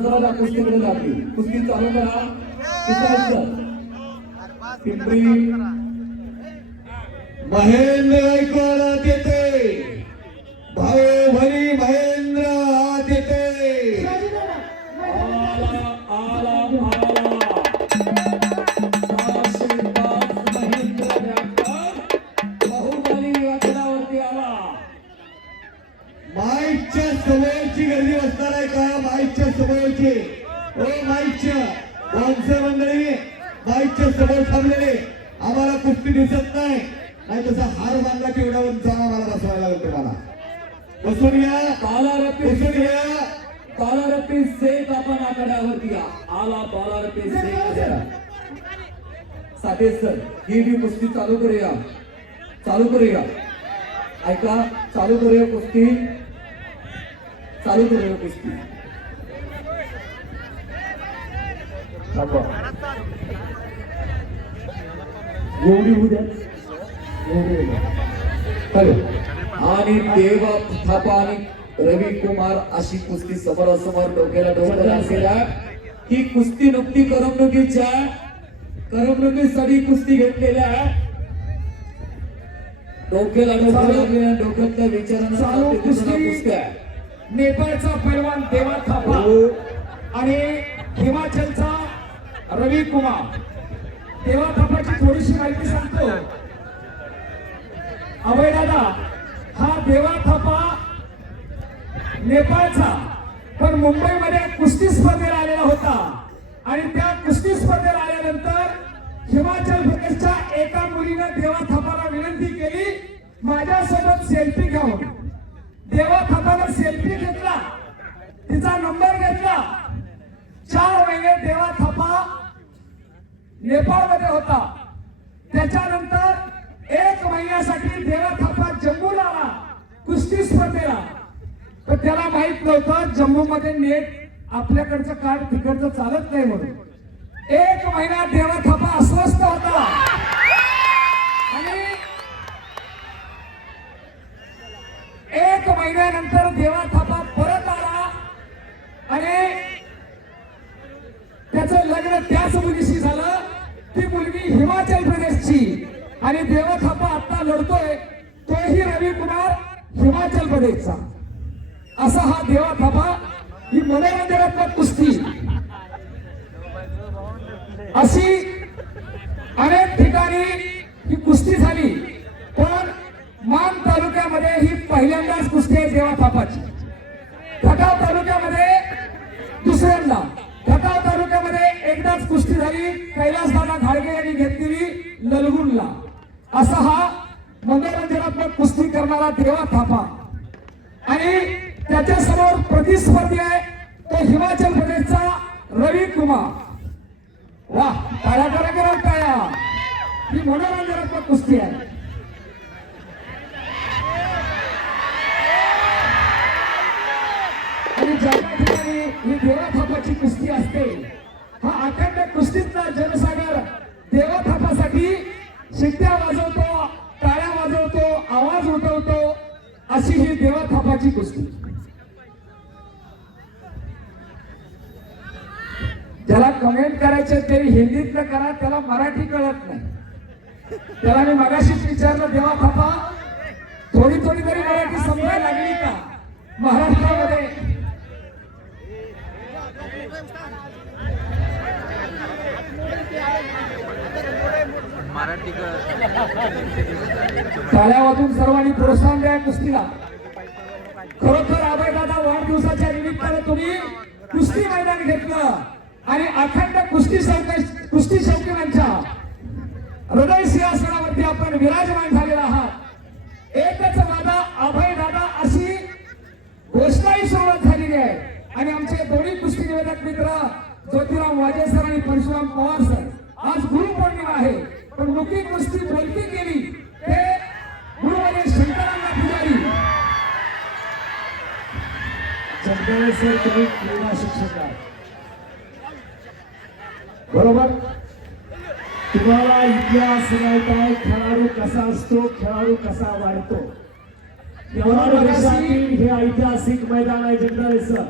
नजराला कुस्तीकडे लागली कुस्ती चालू करा. पिंपरी. महेंद्र गायकवाड आत कुस्ती दिसत नाही. नाही तसा हार बांधला की एवढा उंच आम्हाला बसवायला लागेल तुम्हाला. बसून या बालारती बसून या बालारती सेठ आपण आकड्यावरती या. आला बालारती सेठ. साठे सर ही बी कुस्ती चालू करूया. चालू करूया. ऐका चालू करूया कुस्ती. चालू करूया कुस्ती. थांबा. एवढी होऊ द्या एवढी होऊ द्या. चालेल. आणि देवा थापा आणि रवी कुमार अशी कुस्ती समोरासमोर डोक्याला डोक्याला असलेल्या ही कुस्ती नुकती करमणुकीच्या करमणुकीसाठी कुस्ती घेतलेल्या डोक्याला डोक्याला डोक्यातल्या विचारांना कुस्ती. नेपाळचा पैलवान देवा थापा हो. आणि हिमाचलचा रवी कुमार तेव्हा थापाची थोडीशी माहिती सांगतो. अभय दादा हा देवा थापा नेपाळचा पण मुंबईमध्ये कुस्ती स्पर्धेला आलेला होता. आणि त्या कुस्ती स्पर्धेला आल्यानंतर हिमाचल प्रदेशच्या एका मुलीनं देवा थापाला विनंती केली माझ्यासोबत सेल्फी घ्यावं देवा थापानं सेल्फी घेतला. तिचा नंबर घेतला. चार महिने देवा थापा नेपाळमध्ये होता. त्याच्यानंतर एक महिन्यासाठी देवा थापा जम्मूला आला. कुस्ती स्पर्धेला. तर त्याला माहीत नव्हतं जम्मू मध्ये नेट आपल्याकडचं कार्ड तिकडचं चालत नाही म्हणून. एक महिना देवा थापा अस्वस्थ होता. आणि एक महिन्यानंतर देवा थापा परत आला. आणि त्याचं लग्न त्याच मुलीशी झालं. ती मुलगी हिमाचल प्रदेशची. आणि देवथापा आता लढतोय तोही रवी कुमार हिमाचल प्रदेशचा. असा हा देवा थापा ही मनोरंजनात्मक कुस्ती. अशी अनेक ठिकाणी ही कुस्ती झाली पण मान तालुक्यामध्ये ही पहिल्यांदाच कुस्ती आहे देवा थापाची खटाव तालुक्यामध्ये दुसऱ्यांदा. एकदाच कैलास दादा घाडगे यांनी घेतलेली ललगुणला असा हा मनोरंजनात्मक कुस्ती करणारा देवा थापा. आणि त्याच्यासमोर प्रतिस्पर्धी आहे तो हिमाचल प्रदेशचा रवी कुमार. वा टाळ्या करा करा टाळ्या. ही मनोरंजनात्मक कुस्ती आहे. आणि ज्या ठिकाणी ही देवा थापाची कुस्ती असते कुस्तीतला जनसागर देवा थापासाठी शिट्ट्या वाजवतो टाळ्या वाजवतो आवाज उठवतो अशी ही देवथापाची कुस्ती. ज्याला कमेंट करायचे ते हिंदीतलं करा त्याला मराठी कळत नाही. त्याला मी मगाशीच विचारलं देवा थापा थोडी थोडी तरी मराठी समजायला लागली का? महाराष्ट्रामध्ये मराठी सर्वांनी प्रोत्साहन द्या कुस्तीला. खरोखर अभय दादा वाढदिवसाच्या निमित्तानं तुम्ही कुस्ती मैदान घेतलं आणि अखंड कुस्ती कुस्ती शौकीनांच्या हृदय सिंहासनावरती आपण विराजमान झालेला आहात. एकच माझा अभय दादा अशी घोषणाही सुरुवात झालेली आहे. आणि आमचे दोन्ही कुस्ती निवेदक मित्र ज्योतिराम वाजे सर आणि परशुराम पवार सर. आज गुरुपौर्णिमा आहे. पण मुकी कुस्ती बोलती गेली ते गुरुवारी शंकरांना पुजारी. जगदळे सर तुम्ही क्रीडा शिक्षक आहात. बरोबर? तुम्हाला इतिहास आहे खेळाडू कसा असतो खेळाडू कसा वाढतो. हे ऐतिहासिक मैदान आहे जगदळे सर.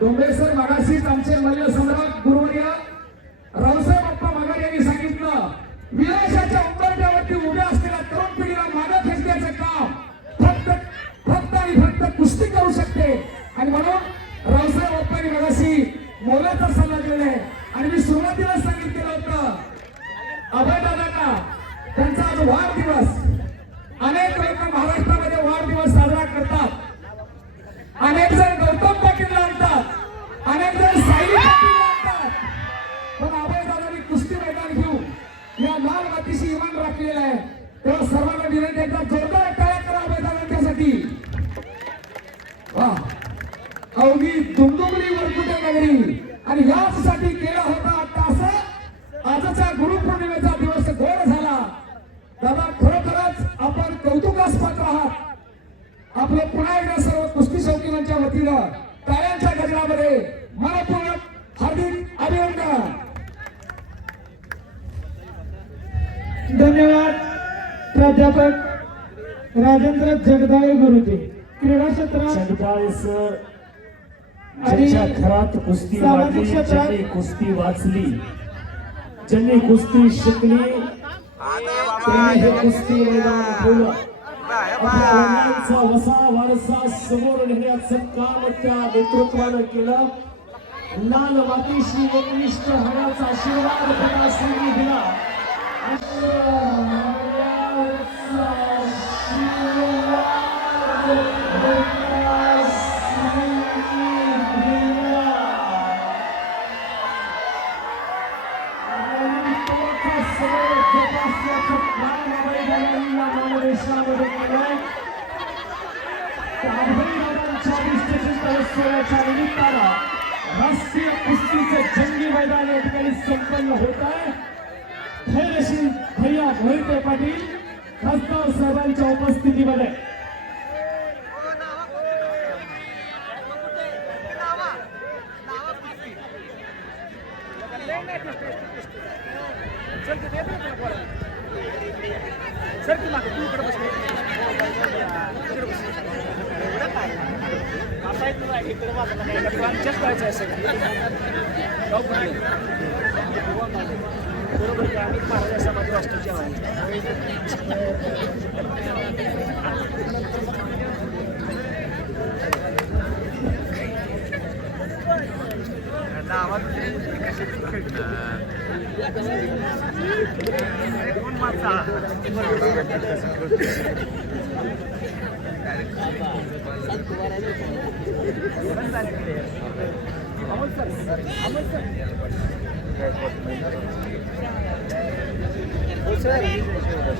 डोंबरेश्वर मागाशीच आमचे मल्ल सम्राट गुरुवर्य रावसाहेब बाप्पा मागार यांनी सांगितलं विलासाच्या उंबरट्यावरती उभ्या असलेल्या तरुण पिढीला मागे खेचण्याचं काम फक्त फक्त आणि फक्त कुस्ती करू शकते. आणि म्हणून रावसाहेब बाप्पांनी मगाशी मोलाचा सल्ला दिलेला आहे. आणि मी सुरुवातीला सांगितलेलं होतं अभयदादांना त्यांचा आज वाढदिवस. अनेक लोक महाराष्ट्रामध्ये वाढदिवस अवघी दुमदुमली वरकुटे नगरी. आणि याचसाठी केला होता आता असं आजच्या गुरुपौर्णिमेचा दिवस गोड झाला. दादा खरोखरच आपण कौतुकास पात्र आहात. आपलं पुन्हा एकदा सर्व कुस्ती शौकीनांच्या वतीनं टाळ्यांच्या गजरामध्ये मनपूर्वक हार्दिक अभिनंदन. धन्यवाद प्राध्यापक राजेंद्र जगदाळे गुरुजी. क्रीडा क्षेत्रात जगदाळे सर ज्यांच्या घरात कुस्ती क्षेत्रात- ज्यांनी कुस्ती वाचली ज्यांनी कुस्ती शिकली त्यांनी हे कुस्ती ठेवलं. आपल्या वसा वारसा समोर नेण्याचं काम त्या नेतृत्वानं केलं. लाल मातीशी एकनिष्ठ होण्याचा आशीर्वाद त्यांना संधी दिला राष्ट्रीय कुस्तीचे जंगी मैदान या ठिकाणी संपन्न होत आहे. धैर्यशील भैया मोहिते पाटील खासदार साहेबांच्या उपस्थितीमध्ये सर ती मागे तू इकडे बस. इकडे बसले एवढं काय असा आहे तुला इकडे बाजूला काय असेल बरोबर की आम्ही महाराजा समाज राष्ट्राचे आवाज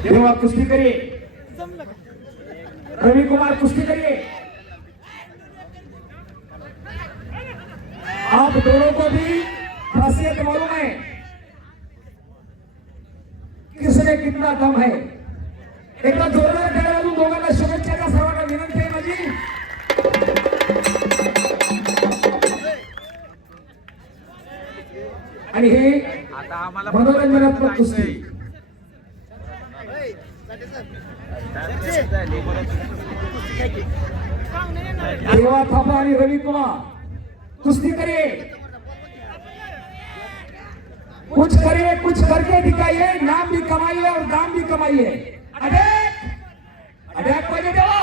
तेव्हा कुस्ती करिए। रवि कुमार कुश्ती करिए। आप दोनों को भी खासियत मालूम है। किसने कितना दम है? एकदा जोरदार टाळ्या वाजवून दोघांना शुभेच्छा द्या सर्वांना विनंती आहे माझी. आणि हे मनोरंजनात्मक कुस्ती. देवा थापा आणि रवि कुमार. कुश्ती करिए कुछ करिए कुछ करके दिखाइए नाम भी कमाइए और दाम भी कमाइए। अटैक अटैक पाहिजे देवा